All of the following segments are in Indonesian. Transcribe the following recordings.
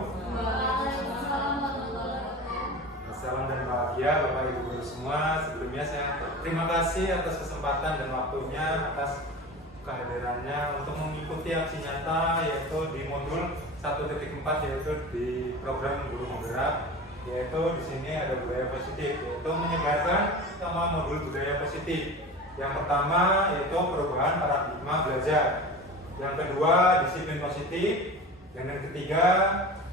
wabarakatuh. Salam dan bahagia Bapak Ibu Guru semua. Sebelumnya saya terima kasih atas kesempatan dan waktunya, atas kehadirannya untuk mengikuti aksi nyata yaitu di modul 1.4 yaitu di program Guru Menggerak, yaitu di sini ada budaya positif, yaitu menyebarkan sama modul budaya positif. Yang pertama yaitu perubahan paradigma belajar. Yang kedua disiplin positif. Dan yang ketiga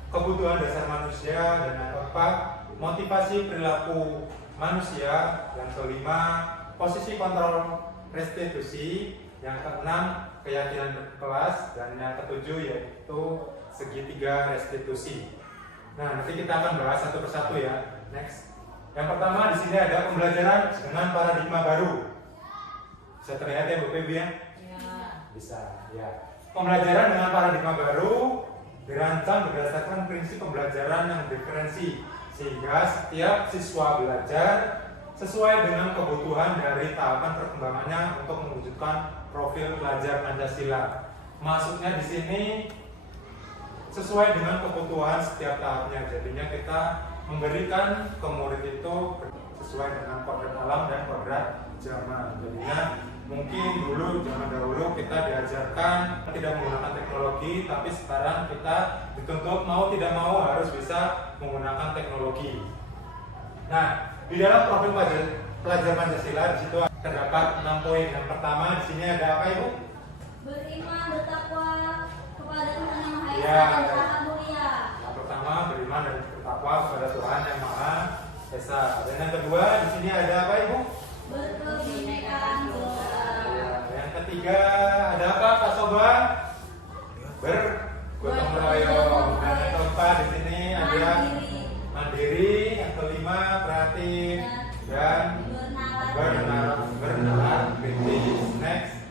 kebutuhan dasar manusia. Dan yang keempat motivasi perilaku manusia. Yang kelima posisi kontrol restitusi. Yang keenam keyakinan berkelas. Dan yang ketujuh yaitu segitiga restitusi. Nah, nanti kita akan bahas satu persatu ya. Next. Yang pertama di sini ada pembelajaran dengan paradigma baru. Bisa terlihat ya Bapak Ibu ya? Bisa. Ya. Pembelajaran dengan paradigma baru dirancang berdasarkan prinsip pembelajaran yang diferensi, sehingga setiap siswa belajar sesuai dengan kebutuhan dari tahapan perkembangannya untuk mewujudkan profil pelajar Pancasila. Maksudnya di sini sesuai dengan kebutuhan setiap tahapnya. Jadinya kita memberikan ke murid itu sesuai dengan kodrat alam dan kodrat zaman. Jadinya mungkin zaman dahulu kita diajarkan tidak menggunakan teknologi, tapi sekarang kita dituntut mau tidak mau harus bisa menggunakan teknologi. Nah, di dalam profil pelajar Pancasila di situ terdapat 6 poin. Yang pertama di sini ada apa Ibu? Beriman, bertakwa kepada Tuhan Yang Maha Esa Ya. dan Maha Mulia. Yang pertama beriman dan bertakwa kepada Tuhan Yang Maha Esa. Dan yang kedua di sini ada apa Ibu? Berkebinekaan tunggal. Ya. Yang ketiga ada apa Kak Soba? Bergotong royong. Dan yang keempat di sini ada mandiri. Yang kelima kreatif dan bernalar kritis. Next.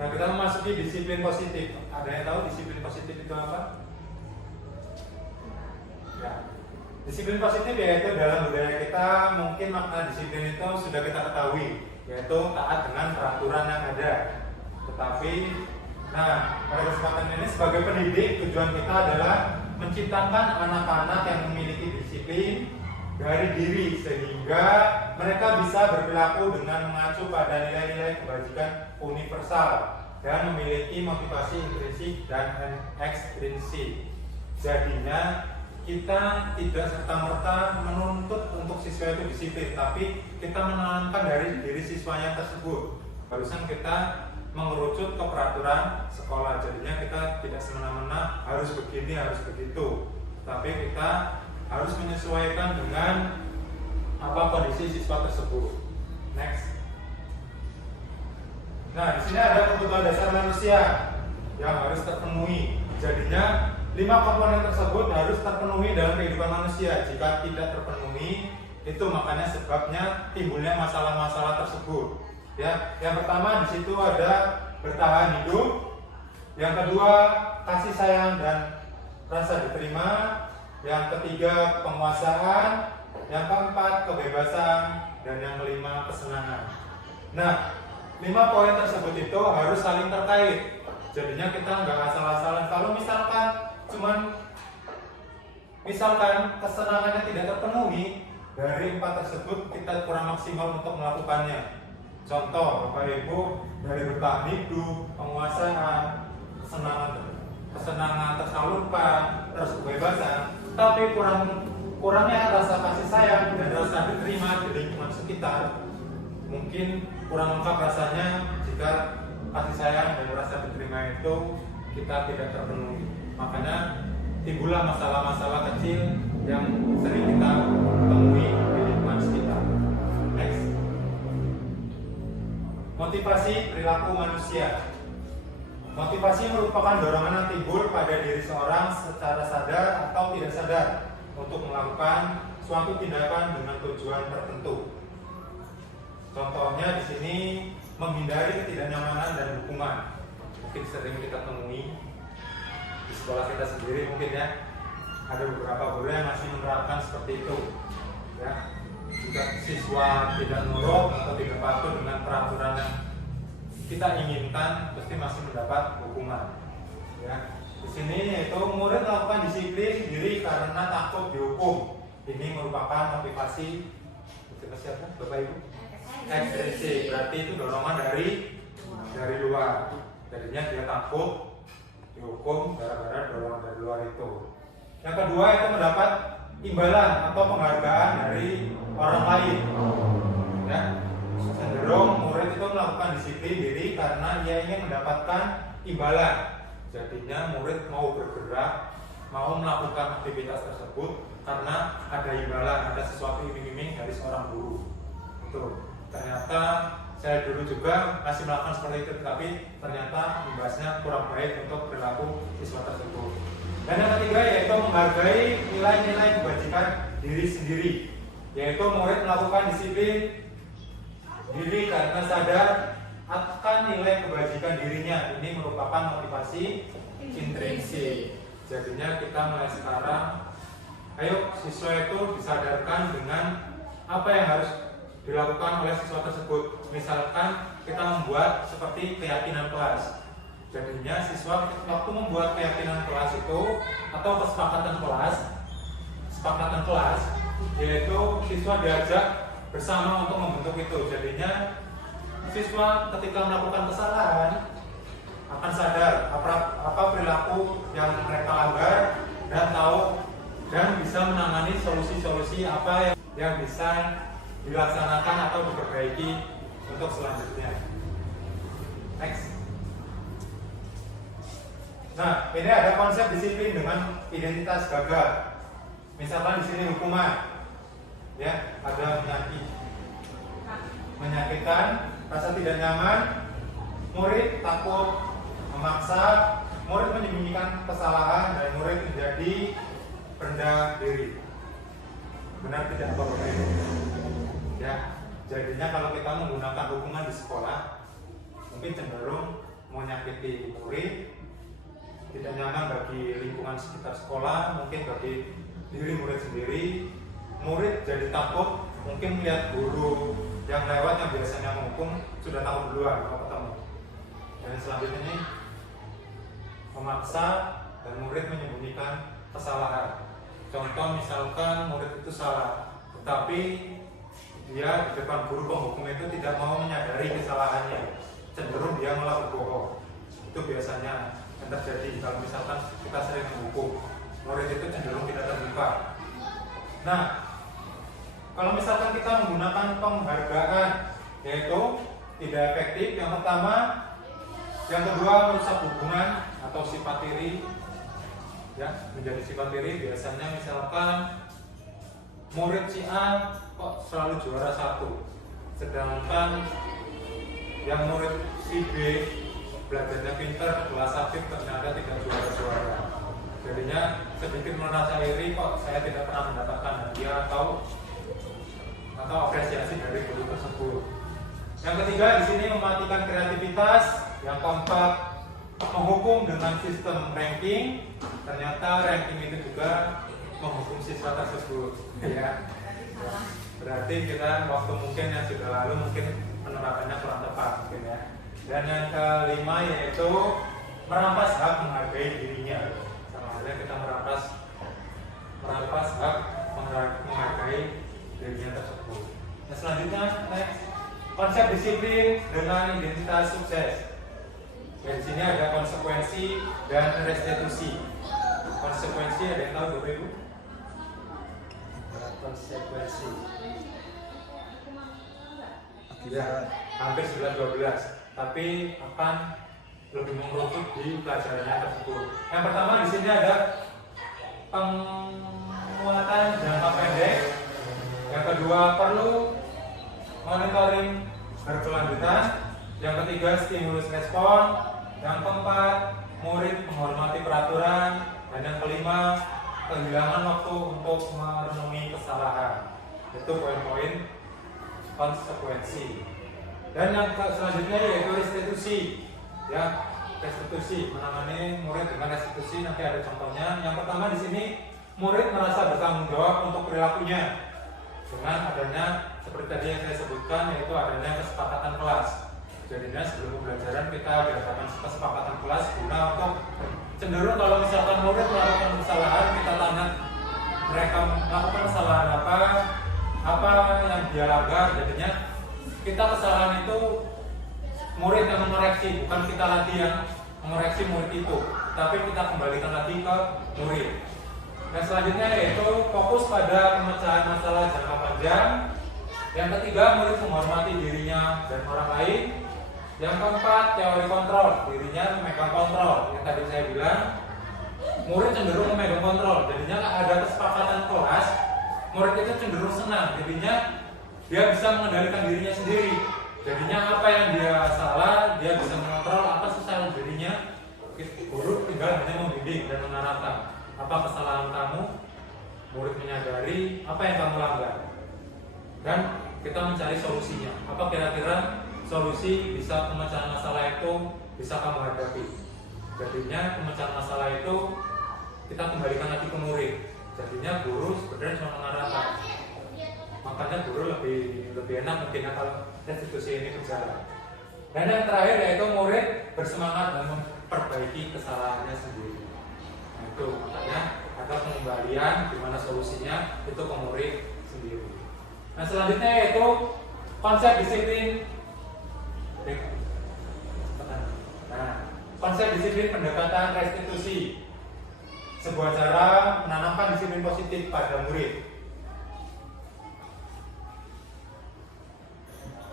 Nah, kita memasuki disiplin positif. Ada yang tahu disiplin positif itu apa? Ya. Disiplin positif yaitu dalam budaya kita mungkin makna disiplin itu sudah kita ketahui, yaitu taat dengan peraturan yang ada. Tetapi, nah, pada kesempatan ini sebagai pendidik tujuan kita adalah menciptakan anak-anak yang memiliki disiplin dari diri sehingga mereka bisa berperilaku dengan mengacu pada nilai-nilai kebajikan universal dan memiliki motivasi intrinsik dan ekstrinsik. Jadinya kita tidak serta-merta menuntut untuk siswa itu disiplin, tapi kita menanamkan dari diri siswanya tersebut. Barusan kita mengerucut ke peraturan sekolah, jadinya kita tidak semena-mena harus begini, harus begitu, tapi kita harus menyesuaikan dengan apa kondisi siswa tersebut. Next. Nah, di sini ada kebutuhan dasar manusia yang harus terpenuhi. Jadinya 5 komponen tersebut harus terpenuhi dalam kehidupan manusia. Jika tidak terpenuhi, itu makanya sebabnya timbulnya masalah-masalah tersebut. Ya, yang pertama di situ ada bertahan hidup. Yang kedua, kasih sayang dan rasa diterima. Yang ketiga, penguasaan. Yang keempat, kebebasan. Dan yang kelima, kesenangan. Nah, 5 poin tersebut itu harus saling terkait. Jadinya kita nggak asal-asalan. Kalau misalkan kesenangannya tidak terpenuhi, dari 4 tersebut kita kurang maksimal untuk melakukannya. Contoh, Bapak Ibu, dari bertahan hidup, penguasaan, kesenangan tersalurkan, terus kebebasan, tapi kurangnya rasa kasih sayang dan rasa diterima di lingkungan sekitar, mungkin kurang lengkap rasanya jika kasih sayang dan rasa diterima itu kita tidak terpenuhi. Makanya timbullah masalah-masalah kecil yang sering kita temui di lingkungan sekitar. Next. Motivasi perilaku manusia. Motivasi merupakan dorongan yang timbul pada diri seorang secara sadar atau tidak sadar untuk melakukan suatu tindakan dengan tujuan tertentu. Contohnya di sini menghindari ketidaknyamanan dan hukuman. Mungkin sering kita temui di sekolah kita sendiri mungkin ya. Ada beberapa guru yang masih menerapkan seperti itu. Ya. Jika siswa tidak nurut atau tidak patuh dengan peraturan yang kita inginkan, pasti masih mendapat hukuman. Ya. Di sini yaitu murid melakukan disiplin diri karena takut dihukum. Ini merupakan motivasi apa, Bapak Ibu? Ekstrinsik, berarti itu dorongan dari luar. Jadinya dia takut dihukum gara-gara dorongan dari luar itu. Yang kedua itu mendapat imbalan atau penghargaan dari orang lain. Ya, cenderung murid itu melakukan disiplin diri karena ia ingin mendapatkan imbalan. Jadinya murid mau bergerak, mau melakukan aktivitas tersebut karena ada imbalan, ada sesuatu iming-iming dari seorang guru. Itu ternyata saya dulu juga masih melakukan seperti itu, tapi ternyata imbasnya kurang baik untuk perilaku siswa tersebut. Dan yang ketiga yaitu menghargai nilai-nilai kebajikan diri sendiri, yaitu murid melakukan disiplin diri karena sadar akan nilai kebajikan dirinya. Ini merupakan motivasi intrinsik. Jadinya kita mulai sekarang, ayo siswa itu disadarkan dengan apa yang harus dilakukan oleh siswa tersebut. Misalkan kita membuat seperti keyakinan kelas. Jadinya siswa waktu membuat keyakinan kelas itu atau kesepakatan kelas, yaitu siswa diajak bersama untuk membentuk itu. Jadinya siswa ketika melakukan kesalahan akan sadar apa perilaku yang mereka langgar dan tahu dan bisa menangani solusi-solusi apa yang bisa dilaksanakan atau diperbaiki untuk selanjutnya. Next. Nah, ini ada konsep disiplin dengan identitas gagal. Misalkan di sini hukuman, ya, ada menyakitkan, rasa tidak nyaman, murid takut, memaksa, murid menyembunyikan kesalahan, dan murid menjadi rendah diri. Benar tidak Bapak Ibu? Ya, jadinya kalau kita menggunakan hukuman di sekolah, mungkin cenderung menyakiti murid, tidak nyaman bagi lingkungan sekitar sekolah, mungkin bagi diri murid sendiri. Murid jadi takut, mungkin melihat guru yang lewat yang biasanya menghukum sudah takut duluan kalau ketemu. Dan selanjutnya ini memaksa dan murid menyembunyikan kesalahan. Contoh misalkan murid itu salah, tetapi dia di depan guru penghukum itu tidak mau menyadari kesalahannya, cenderung dia malah berbohong. Itu biasanya yang terjadi kalau misalkan kita sering menghukum, murid itu cenderung tidak terbuka. Nah, kalau misalkan kita menggunakan penghargaan, yaitu tidak efektif. Yang pertama, yang kedua merusak hubungan atau sifat diri, ya, menjadi sifat diri. Biasanya misalkan murid si A kok selalu juara 1, sedangkan yang murid si B belajarnya pintar, kelas aktif, ternyata tidak juara-juara. Jadinya sedikit merasa iri, kok saya tidak pernah mendapatkan hadiah atau apresiasi dari guru tersebut. Yang ketiga di sini mematikan kreativitas. Yang keempat, menghukum dengan sistem ranking. Ternyata ranking itu juga menghukum siswa tersebut. Ya. Berarti kita waktu mungkin yang sudah lalu mungkin penerapannya kurang tepat mungkin ya. Dan yang kelima yaitu merampas hak menghargai dirinya. Sama halnya kita merampas hak menghargai dirinya tersebut. Nah, selanjutnya next, konsep disiplin dengan identitas sukses. Ya, di sini ada konsekuensi dan restitusi. Konsekuensi ada yang tahu Bapak Ibu? Konsekuensi. Ya, hampir 11-12. Tapi akan lebih mengerucut di pelajarannya tersebut. Yang pertama di sini ada penguatan jangka pendek. Yang kedua perlu monitoring berkelanjutan. Yang ketiga stimulus respon. Yang keempat murid menghormati peraturan. Dan yang kelima kehilangan waktu untuk merenungi kesalahan. Itu poin-poin konsekuensi. Dan yang selanjutnya yaitu restitusi, ya, restitusi, menangani murid dengan restitusi. Nanti ada contohnya. Yang pertama di sini murid merasa bertanggung jawab untuk perilakunya dengan adanya seperti tadi yang saya sebutkan, yaitu adanya kesepakatan kelas. Jadinya sebelum pembelajaran kita diadakan kesepakatan kelas guna untuk cenderung kalau misalkan murid melakukan kesalahan, kita tanya mereka melakukan kesalahan apa yang dia langgar. Jadinya kita kesalahan itu murid yang mengoreksi, bukan kita lagi yang mengoreksi murid itu, tapi kita kembalikan lagi ke murid. Dan selanjutnya yaitu fokus pada pemecahan masalah jangka panjang. Yang ketiga, murid menghormati dirinya dan orang lain. Yang keempat, teori kontrol, dirinya memegang kontrol. Yang tadi saya bilang, murid cenderung memegang kontrol. Jadinya ada kesepakatan kelas, murid itu cenderung senang. Jadinya dia bisa mengendalikan dirinya sendiri. Jadinya apa yang dia salah, dia bisa mengontrol apa kesalahan dirinya. Guru tinggal hanya membimbing dan mengarahkan. Apa kesalahan kamu, murid menyadari apa yang kamu langgar, dan kita mencari solusinya. Apa kira-kira solusi bisa pemecahan masalah itu bisa kamu hadapi. Jadinya pemecahan masalah itu kita kembalikan lagi ke murid. Jadinya guru sebenarnya cuma mengarahkan. Makanya guru lebih enak mungkin kalau institusi ini berjalan. Dan yang terakhir yaitu murid bersemangat dan memperbaiki kesalahannya sendiri. Nah, itu makanya ada pengembalian di mana solusinya itu ke murid sendiri. Nah, selanjutnya yaitu konsep disiplin. Nah, konsep disiplin pendekatan restitusi, sebuah cara menanamkan disiplin positif pada murid.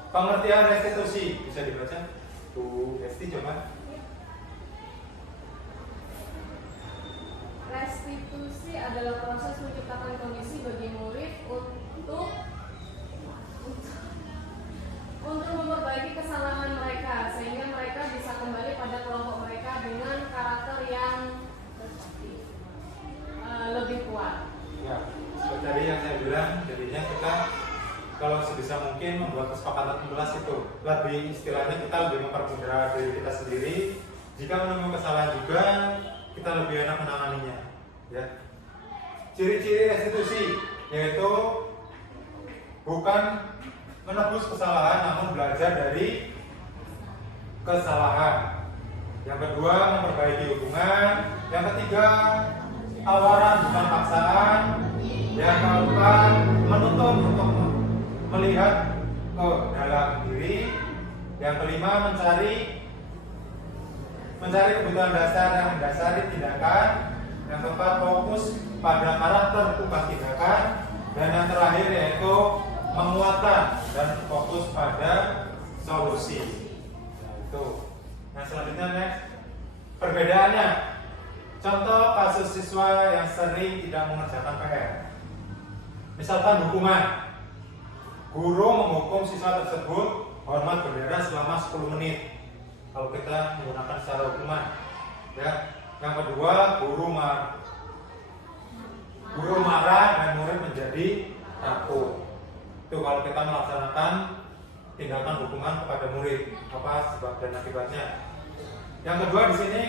Pengertian restitusi bisa dibaca, Bu Esti coba. Restitusi adalah proses menciptakan kondisi bagi murid untuk memperbaiki kesalahan mereka sehingga mereka bisa kembali pada kelompok mereka dengan karakter yang lebih kuat. Ya, seperti tadi yang saya bilang, jadinya kita kalau sebisa mungkin membuat kesepakatan kelas itu lebih istilahnya kita lebih mempermudah diri kita sendiri. Jika menemukan kesalahan juga kita lebih enak menanganinya. Ya. Ciri-ciri restitusi yaitu bukan menebus kesalahan namun belajar dari kesalahan. Yang kedua, memperbaiki hubungan. Yang ketiga, tawaran bukan paksaan. Yang keempat, menuntut untuk melihat ke dalam diri. Yang kelima, mencari kebutuhan dasar yang mendasari tindakan. Yang keempat, fokus pada karakter tugas tindakan. Dan yang terakhir yaitu menguatkan dan fokus pada solusi. Nah, itu. Nah, selanjutnya next. Perbedaannya. Contoh kasus siswa yang sering tidak mengerjakan PR. Misalkan hukuman. Guru menghukum siswa tersebut hormat bendera selama 10 menit. Kalau kita menggunakan secara hukuman. Ya. Yang kedua, guru marah dan murid menjadi takut. Itu kalau kita melaksanakan tindakan hukuman kepada murid, apa sebab dan akibatnya. Yang kedua di sini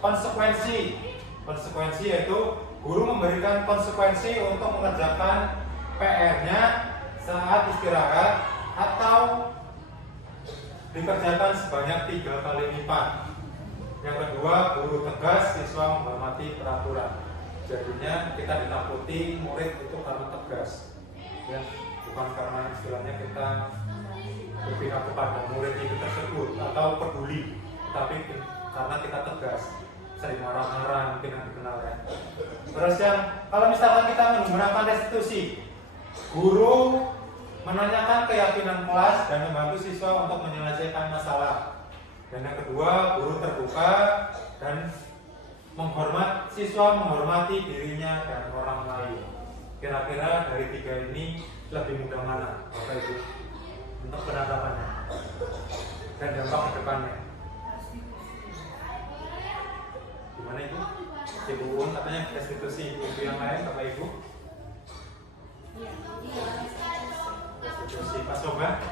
konsekuensi. Konsekuensi yaitu guru memberikan konsekuensi untuk mengerjakan PR-nya saat istirahat atau dikerjakan sebanyak 3 kali lipat. Yang kedua, guru tegas, siswa menghormati peraturan. Jadinya kita ditakuti murid itu karena tegas, ya, bukan karena istilahnya kita berpihak kepada murid itu tersebut atau peduli, tapi karena kita tegas, sering marah-marah mungkin yang dikenal ya. Terus yang kalau misalkan kita menggunakan restitusi, guru menanyakan keyakinan kelas dan membantu siswa untuk menyelesaikan masalah. Dan yang kedua, guru terbuka dan siswa menghormati dirinya dan orang lain. Kira-kira dari 3 ini lebih mudah mana, Bapak Ibu, untuk penerapannya dan dampak ke depannya? Gimana Ibu? Ibu Un katanya restitusi. Ibu yang lain, Bapak Ibu? Restitusi. Pak Soba?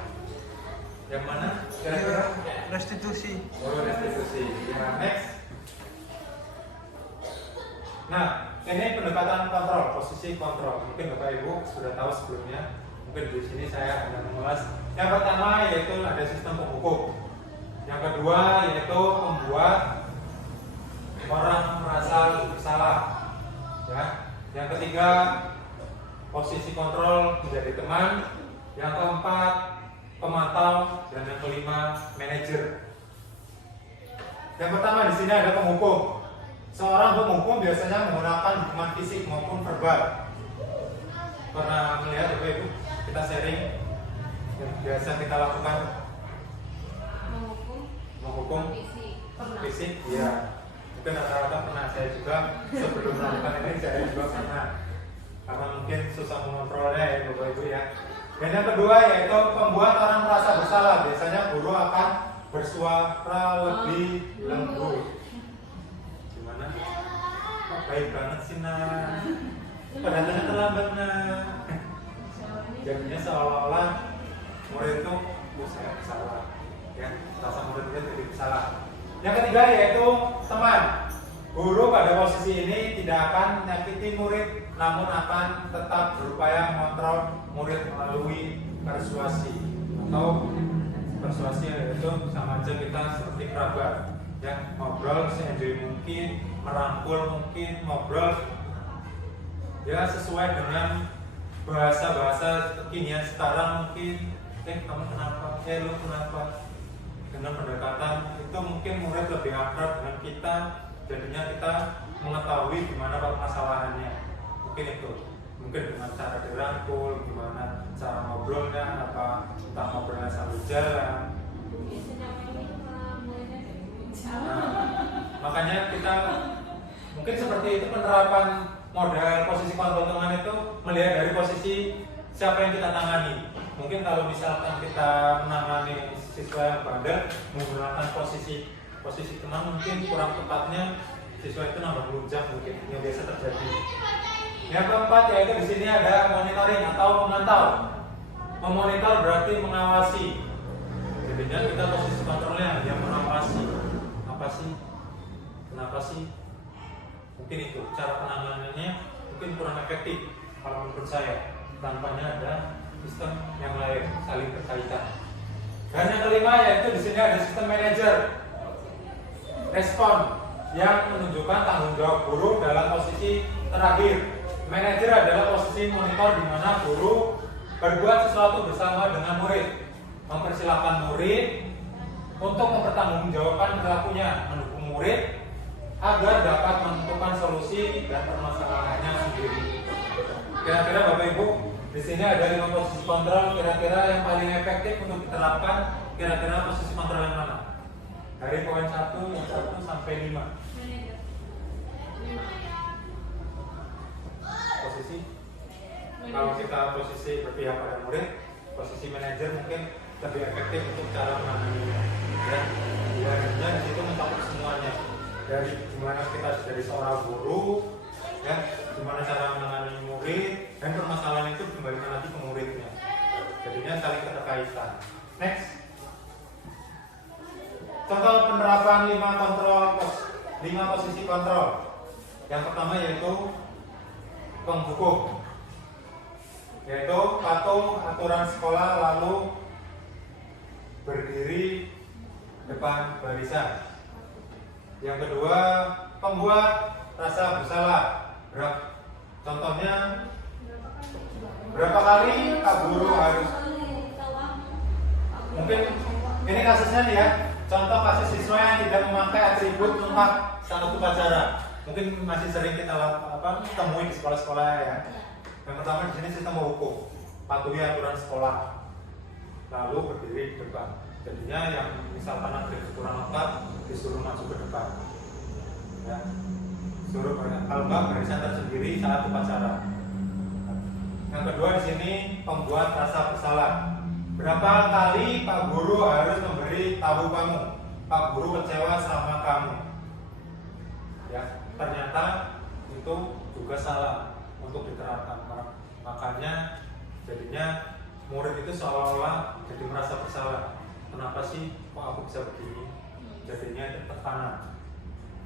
Yang mana? Kira-kira? Restitusi. Oh, restitusi. Ya, next. Nah, ini pendekatan kontrol, posisi kontrol. Mungkin Bapak Ibu sudah tahu sebelumnya. Mungkin di sini saya akan mengulas. Yang pertama yaitu ada sistem penghukum. Yang kedua yaitu membuat orang merasa bersalah. Ya. Yang ketiga, posisi kontrol menjadi teman. Yang keempat, pemantau, dan yang kelima, manajer. Yang pertama di sini ada penghukum. Seorang penghukum biasanya menggunakan hukuman fisik maupun verbal. Pernah melihat Bapak Ibu? Kita sharing yang biasa kita lakukan. Menghukum fisik, iya. Mungkin rata-rata pernah, saya juga sebelum melakukan ini saya juga pernah. Karena mungkin susah mengontrolnya ya Bapak Ibu ya. Dan yang kedua yaitu membuat orang merasa bersalah. Biasanya guru akan bersuara lebih lembut. Gimana? Kok baik banget sih nak? Padahal terlambat nak. Jadinya seolah-olah murid itu saya bersalah. Ya, rasa murid itu jadi bersalah. Yang ketiga yaitu teman. Guru pada posisi ini tidak akan menyakiti murid, namun akan tetap berupaya mengontrol murid melalui persuasi. Atau persuasi yaitu sama aja kita seperti kerabat, ya, ngobrol seenjoy mungkin, merangkul mungkin, ngobrol ya sesuai dengan bahasa-bahasa kekinian sekarang mungkin. Kamu kenapa? Lu kenapa? Dengan pendekatan itu mungkin murid lebih akrab dengan kita, jadinya kita mengetahui gimana permasalahannya. Mungkin itu, mungkin dengan cara dirangkul, gimana cara ngobrolnya, apa entah ngobrolnya sambil jalan. Nah, makanya kita mungkin seperti itu penerapan model posisi kontrol teman itu melihat dari posisi siapa yang kita tangani. Mungkin kalau misalkan kita menangani siswa yang bandel menggunakan posisi teman, mungkin kurang tepatnya siswa itu nambah melunjak mungkin yang biasa terjadi. Yang keempat yaitu di sini ada monitoring atau memantau. Memonitor berarti mengawasi. Jadinya kita posisi kontrolnya yang mengawasi. Apa sih? Kenapa sih? Mungkin itu cara penanganannya mungkin kurang efektif kalau menurut saya. Tampaknya ada sistem yang lain saling berkaitan. Dan yang kelima yaitu di sini ada sistem manajer. Respon yang menunjukkan tanggung jawab guru dalam posisi terakhir. Manajer adalah posisi monitor di mana guru berbuat sesuatu bersama dengan murid, mempersilahkan murid untuk mempertanggungjawabkan perilakunya, mendukung murid agar dapat menentukan solusi dan permasalahannya sendiri. Kira-kira Bapak Ibu, di sini ada 5 posisi kontrol. Kira-kira yang paling efektif untuk diterapkan, kira-kira posisi kontrol yang mana? Dari poin 1 sampai 5. Posisi, kalau kita posisi berpihak pada murid, posisi manajer mungkin lebih efektif untuk cara menanganinya. Ya, di situ mencakup semuanya. Dari gimana kita dari seorang guru, ya, gimana cara menangani murid, dan permasalahan itu kembalikan lagi ke muridnya. Jadinya saling keterkaitan. Next. Contoh penerapan 5 posisi kontrol. Yang pertama yaitu penghukum, yaitu patuh aturan sekolah lalu berdiri depan barisan. Yang kedua, pembuat rasa bersalah. Contohnya, berapa kali Pak Guru harus, mungkin ini kasusnya nih ya, contoh kasus siswa yang tidak memakai atribut lengkap saat upacara. Mungkin masih sering kita temui di sekolah-sekolah ya. Yang pertama di sini sistem hukum, patuhi aturan sekolah, lalu berdiri di depan. Jadinya yang misalkan atribut kurang lengkap disuruh maju ke depan, ya. Suruh kalau enggak barisan tersendiri saat upacara. Yang kedua di sini pembuat rasa bersalah. Berapa kali Pak Guru harus memberi tahu kamu, Pak Guru kecewa sama kamu. Ya, ternyata itu juga salah untuk diterapkan. Makanya jadinya murid itu seolah-olah jadi merasa bersalah. Kenapa sih kok aku bisa begini? Jadinya tekanan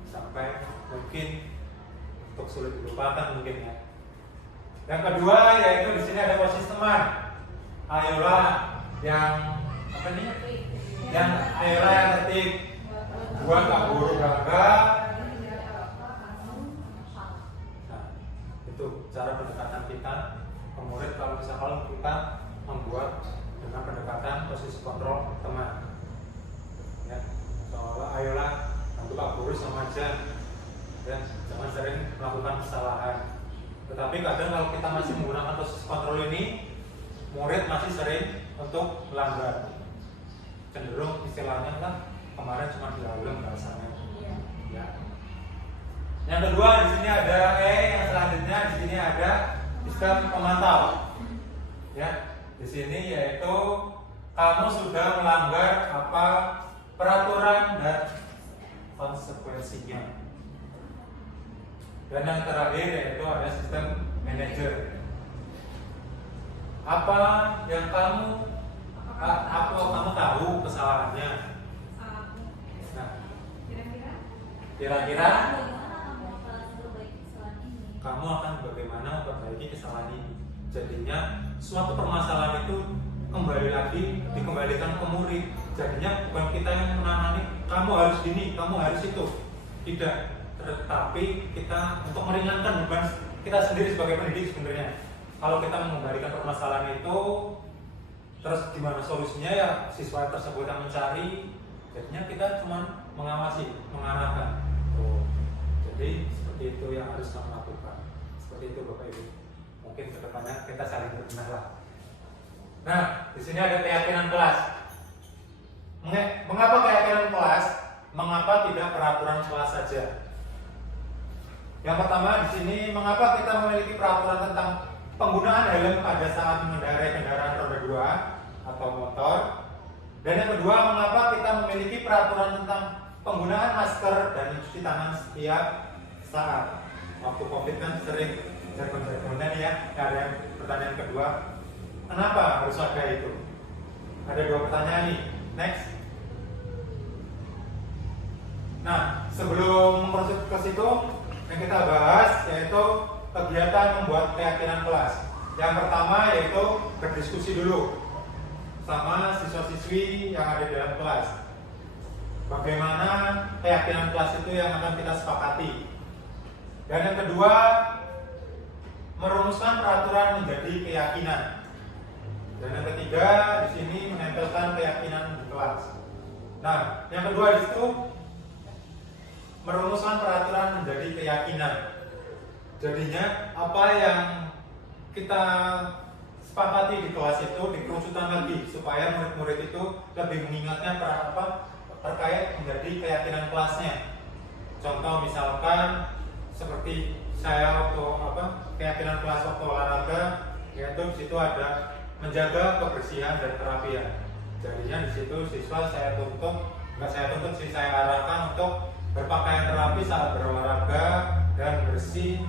sampai mungkin untuk sulit dilupakan mungkin ya. Yang kedua yaitu di sini ada posisi teman. Ayolah yang apa nih? Yang ayolah yang ketik buat Pak Guru bangga, Itu cara pendekatan kita ke murid kalau kita membuat dengan pendekatan posisi kontrol teman. Ya, seolah ayolah bantu Pak Guru sama aja. Ya, jangan sering melakukan kesalahan. Tetapi kadang kalau kita masih menggunakan posisi kontrol ini, murid masih sering untuk melanggar. Cenderung istilahnya kan kemarin cuma dilalem bahasanya. Ya. Yang kedua di sini ada yang selanjutnya di sini ada sistem pemantau. Ya, di sini yaitu kamu sudah melanggar apa peraturan dan konsekuensinya. Dan yang terakhir yaitu ada sistem manajer. Apa yang kamu tahu kesalahannya? Nah, kira-kira kamu akan bagaimana memperbaiki kesalahan ini. Jadinya suatu permasalahan itu kembali lagi dikembalikan ke murid. Jadinya bukan kita yang menangani, kamu harus gini, kamu harus itu. Tidak, tetapi kita untuk meringankan beban kita sendiri sebagai pendidik sebenarnya. Kalau kita mengembalikan permasalahan itu, terus gimana solusinya ya siswa tersebut yang mencari. Jadinya kita cuma mengawasi, mengarahkan. Jadi seperti itu yang harus kamu lakukan. Seperti itu Bapak Ibu. Mungkin kedepannya kita saling berbenah lah. Nah, di sini ada keyakinan kelas. Mengapa keyakinan kelas? Mengapa tidak peraturan kelas saja? Yang pertama di sini, mengapa kita memiliki peraturan tentang penggunaan helm pada saat mengendarai kendaraan roda 2 atau motor? Dan yang kedua, mengapa kita memiliki peraturan tentang penggunaan masker dan mencuci tangan setiap saat? Waktu COVID kan sering jargon-jargonan ya. Ada pertanyaan kedua, kenapa harus ada itu? Ada dua pertanyaan nih. Next. Nah, sebelum masuk ke situ, yang kita bahas yaitu kegiatan membuat keyakinan kelas. Yang pertama yaitu berdiskusi dulu sama siswa-siswi yang ada di dalam kelas. Bagaimana keyakinan kelas itu yang akan kita sepakati. Dan yang kedua, merumuskan peraturan menjadi keyakinan. Dan yang ketiga, di sini menempelkan keyakinan di kelas. Nah, yang kedua di situ merumuskan peraturan menjadi keyakinan. Jadinya apa yang kita sepakati di kelas itu dikerucutkan lagi supaya murid-murid itu lebih mengingatnya terkait menjadi keyakinan kelasnya. Contoh misalkan seperti saya waktu keyakinan kelas waktu olahraga, yaitu di situ ada menjaga kebersihan dan kerapian. Jadinya di situ siswa saya arahkan untuk berpakaian rapi saat berolahraga dan bersih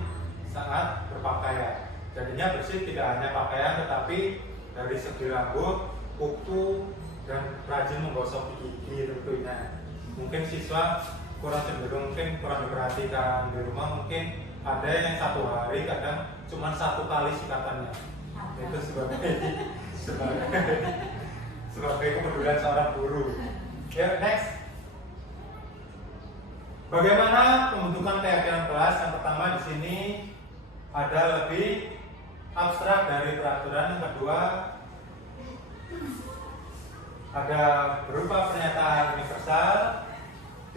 saat berpakaian. Jadinya bersih tidak hanya pakaian tetapi dari segi rambut, kuku, dan rajin menggosok gigi tentunya. Mungkin siswa kurang diperhatikan di rumah, mungkin ada yang satu hari kadang cuma satu kali sikatannya. Itu sebagai kepedulian seorang guru. Ya, next. Bagaimana pembentukan keyakinan kelas? Yang pertama di sini ada lebih abstrak dari peraturan. Yang kedua ada berupa pernyataan universal,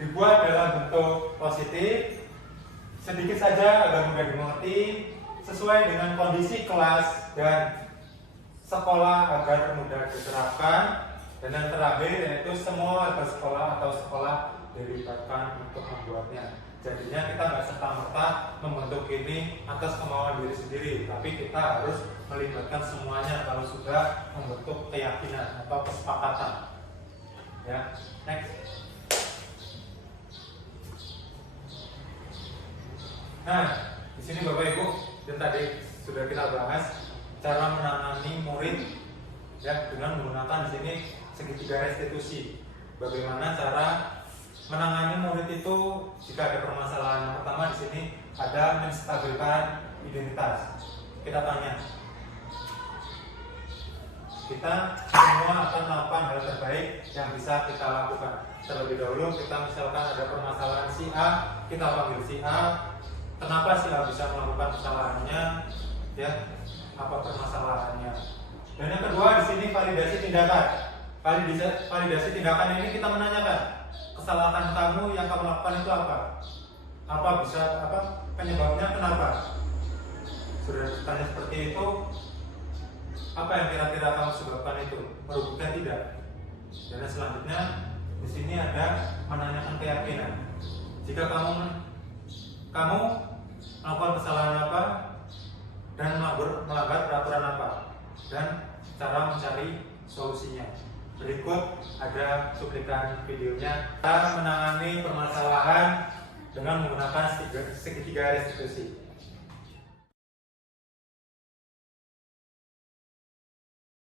dibuat dalam bentuk positif, sedikit saja agar mudah dimengerti, sesuai dengan kondisi kelas dan sekolah agar mudah diterapkan. Dan yang terakhir yaitu semua warga sekolah atau sekolah dilibatkan untuk membuatnya. Jadinya kita nggak serta-merta membentuk ini atas kemauan diri sendiri, tapi kita harus melibatkan semuanya kalau sudah membentuk keyakinan atau kesepakatan. Ya, next. Nah, di sini Bapak Ibu, dan tadi sudah kita bahas cara menangani murid ya dengan menggunakan di sini segitiga restitusi. Bagaimana cara menangani murid itu jika ada permasalahan. Yang pertama di sini ada menstabilkan identitas. Kita tanya, kita semua akan melakukan hal terbaik yang bisa kita lakukan. Terlebih dahulu kita misalkan ada permasalahan si A, kita panggil si A. Kenapa si A bisa melakukan kesalahannya? ya apa permasalahannya. Dan yang kedua di sini validasi tindakan. Validasi tindakan ini kita menanyakan kesalahan kamu yang kamu lakukan itu apa? Penyebabnya kenapa? Sudah ditanya seperti itu, apa yang kira-kira kamu sebabkan itu? Merugikan tidak? Dan yang selanjutnya di sini ada menanyakan keyakinan. Jika kamu melakukan kesalahan apa dan melanggar peraturan apa, dan cara mencari solusinya. Berikut ada cuplikan videonya. Kita menangani permasalahan dengan menggunakan segitiga restitusi.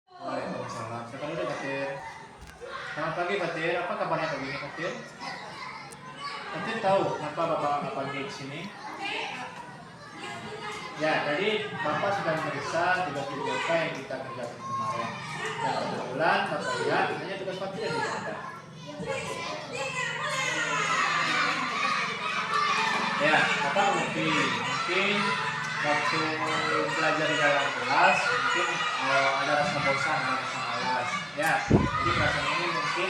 Waalaikumsalam. Siapa dulu Fatir? Selamat pagi Fatir. Apa kabarnya pagi ini Fatir? Fatir tahu kenapa Bapak panggil di sini? Ya, tadi Bapak sudah memeriksa tugas apa yang kita kerjakan kemarin. Dan kebetulan Bapak lihat hanya tugas Fatir yang tidak ada. Ya, Bapak mungkin waktu belajar di dalam kelas mungkin ada rasa bosan, ada rasa malas. Ya, jadi perasaan ini mungkin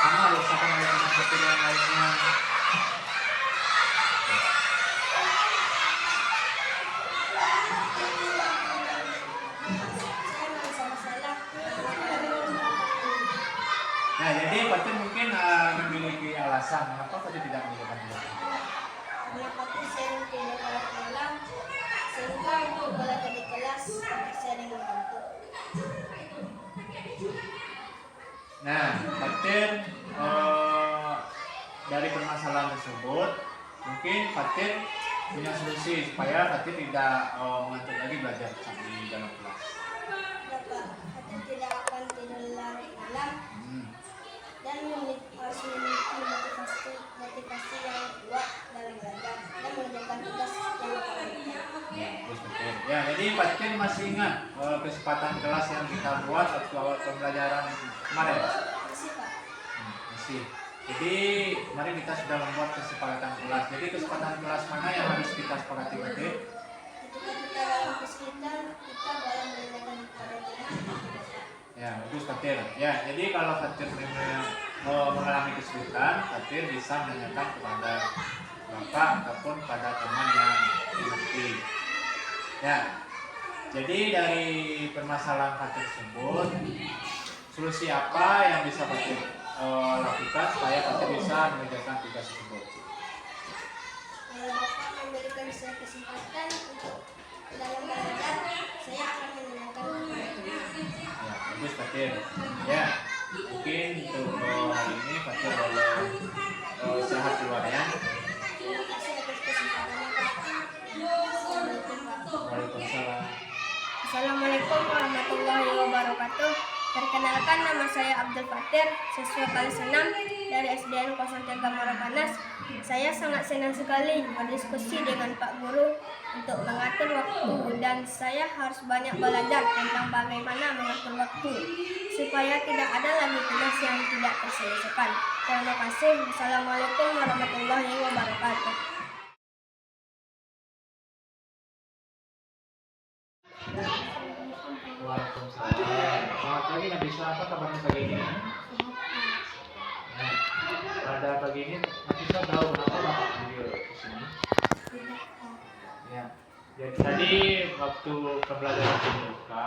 sama dirasakan oleh teman-teman yang lainnya. Nah, jadi Fatir mungkin memiliki alasan mengapa Fatir tidak mengerjakan tugas. Karena Fatir sering tidak pulang, sehingga untuk belajar di kelas Fatir sering mengantuk. Nah, Fatir dari permasalahan tersebut mungkin Fatir punya solusi supaya Fatir tidak mengantuk lagi belajar di dalam kelas. Dapat Fatir tidak akan tidur larut malam dan harus memiliki motivasi yang kuat dalam belajar dan mengerjakan tugas yang diperlukan. Ya, terus Fatir. Ya, jadi Fatir masih ingat kesempatan kelas yang kita buat waktu awal pembelajaran kemarin? Masih Pak. Masih. Jadi kemarin kita sudah membuat kesepakatan kelas. Jadi kesepakatan kelas mana yang harus kita sepakati Fatir? Ketika kita dalam kesulitan, kita boleh menanyakan kepada Tuhan. Ya, bagus Fatir. Ya, jadi kalau Fatir mengalami kesulitan, Fatir bisa menanyakan kepada Bapak ataupun pada teman yang mengerti. Ya, jadi dari permasalahan Fatir tersebut, solusi apa yang bisa Fatir lakukan supaya Fatir bisa mengerjakan tugas tersebut? Kalau Bapak memberikan saya kesempatan untuk dalam belajar, saya akan menanyakan kepada Tuhan. Ya, bagus Fatir. Ya, mungkin untuk hari ini Fatir boleh istirahat keluar ya. Terima kasih atas kesempatannya Pak. Assalamualaikum Pak. Waalaikumsalam. Assalamualaikum warahmatullahi wabarakatuh. Perkenalkan, nama saya Abdul Fatir, siswa kelas 6 dari SDN 03 Morapanas. Saya sangat senang sekali berdiskusi dengan Pak Guru untuk mengatur waktu, dan saya harus banyak belajar tentang bagaimana mengatur waktu supaya tidak ada lagi tugas yang tidak terselesaikan. Terima kasih. Assalamualaikum warahmatullahi wabarakatuh. Waalaikumsalam. Selamat pagi Nabila, apa kabarnya pagi ini? Nah, pada pagi ini Nabila tahu kenapa Bapak panggil ke sini? Ya. Jadi tadi waktu pembelajaran dibuka,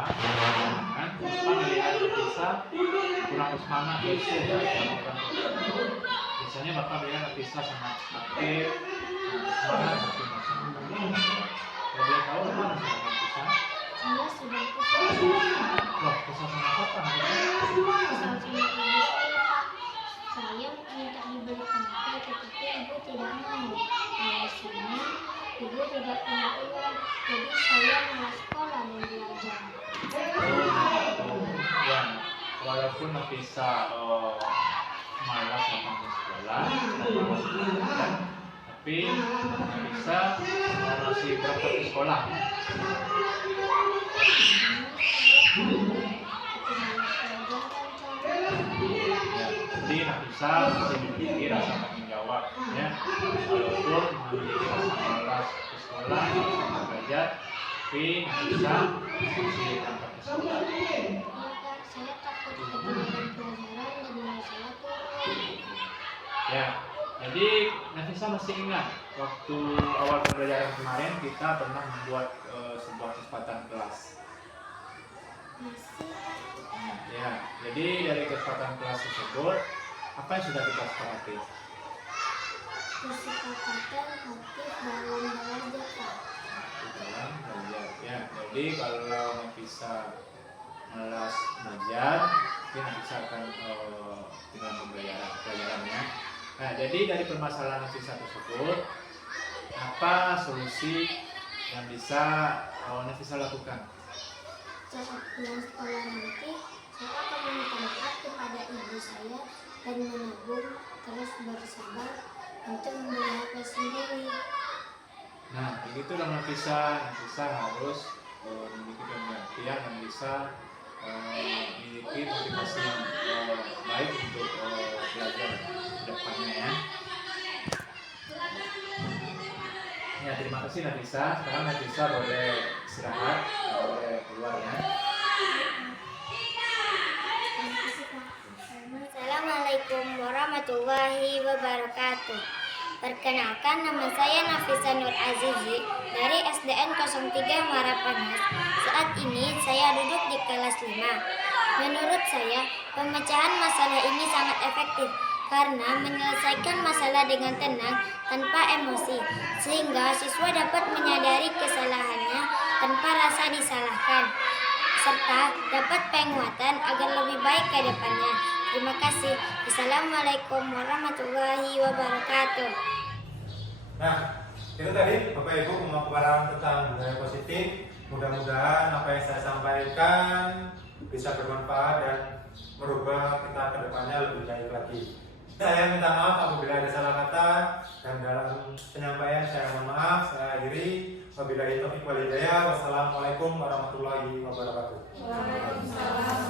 kan Bapak melihat Nabila kurang semangat itu ya. Biasanya Bapak melihat Nabila sangat aktif, semangat aktif maksudnya. Nabila tahu apa maksudnya Nabila? Saya sudah kesal. Wah, kesal sama apa? Kesal sama ibu saya, Pak. Saya minta dibelikan HP, tetapi ibu tidak mau. Alasannya ibu tidak punya uang, jadi saya mau sekolah dan belajar. Ya, walaupun bisa malas datang ke sekolah, tapi bisa masih berangkat ke sekolah. Ya, jadi bisa masih memiliki rasa tanggung jawab, ya. Walaupun memiliki rasa malas ke sekolah, belajar, Tapi bisa isi tanpa kesulitan. Saya takut ketinggalan pelajaran dan saya turun. Ya, jadi Nafisa masih ingat waktu awal pembelajaran kemarin kita pernah membuat sebuah kesempatan kelas. Masih Ya, jadi dari kesempatan kelas tersebut apa yang sudah kita sepakati? kesepakatan aktif dalam belajar, Pak. Di dalam belajar. Ya, jadi kalau Nafisa malas belajar, mungkin Nafisa akan dengan pelajarannya. Nah, jadi dari permasalahan Nafisa tersebut, apa solusi yang bisa Nafisa lakukan? Saat pulang sekolah nanti, saya akan meminta maaf kepada ibu saya dan menabung terus bersabar untuk membeli HP sendiri. Nah, begitu dong Nafisa harus memiliki penggantian yang bisa memiliki motivasi yang baik untuk belajar ke depannya ya. Ya, terima kasih Nafisa. Sekarang Nafisa boleh istirahat, boleh keluar ya. Assalamualaikum warahmatullahi wabarakatuh. Perkenalkan, nama saya Nafisa Nur Azizi dari SDN 03 Marapanas. Saat ini saya duduk di kelas 5. Menurut saya, pemecahan masalah ini sangat efektif karena menyelesaikan masalah dengan tenang tanpa emosi, sehingga siswa dapat menyadari kesalahannya tanpa rasa disalahkan, serta dapat penguatan agar lebih baik ke depannya. Terima kasih. Assalamualaikum warahmatullahi wabarakatuh. Nah, itu tadi Bapak Ibu pemaparan tentang budaya positif. Mudah-mudahan apa yang saya sampaikan bisa bermanfaat dan merubah kita ke depannya lebih baik lagi. Saya minta maaf apabila ada salah kata, dan dalam penyampaian saya mohon maaf. Saya akhiri. Wabillahi taufiq wal hidayah. Wassalamualaikum warahmatullahi wabarakatuh. Waalaikumsalam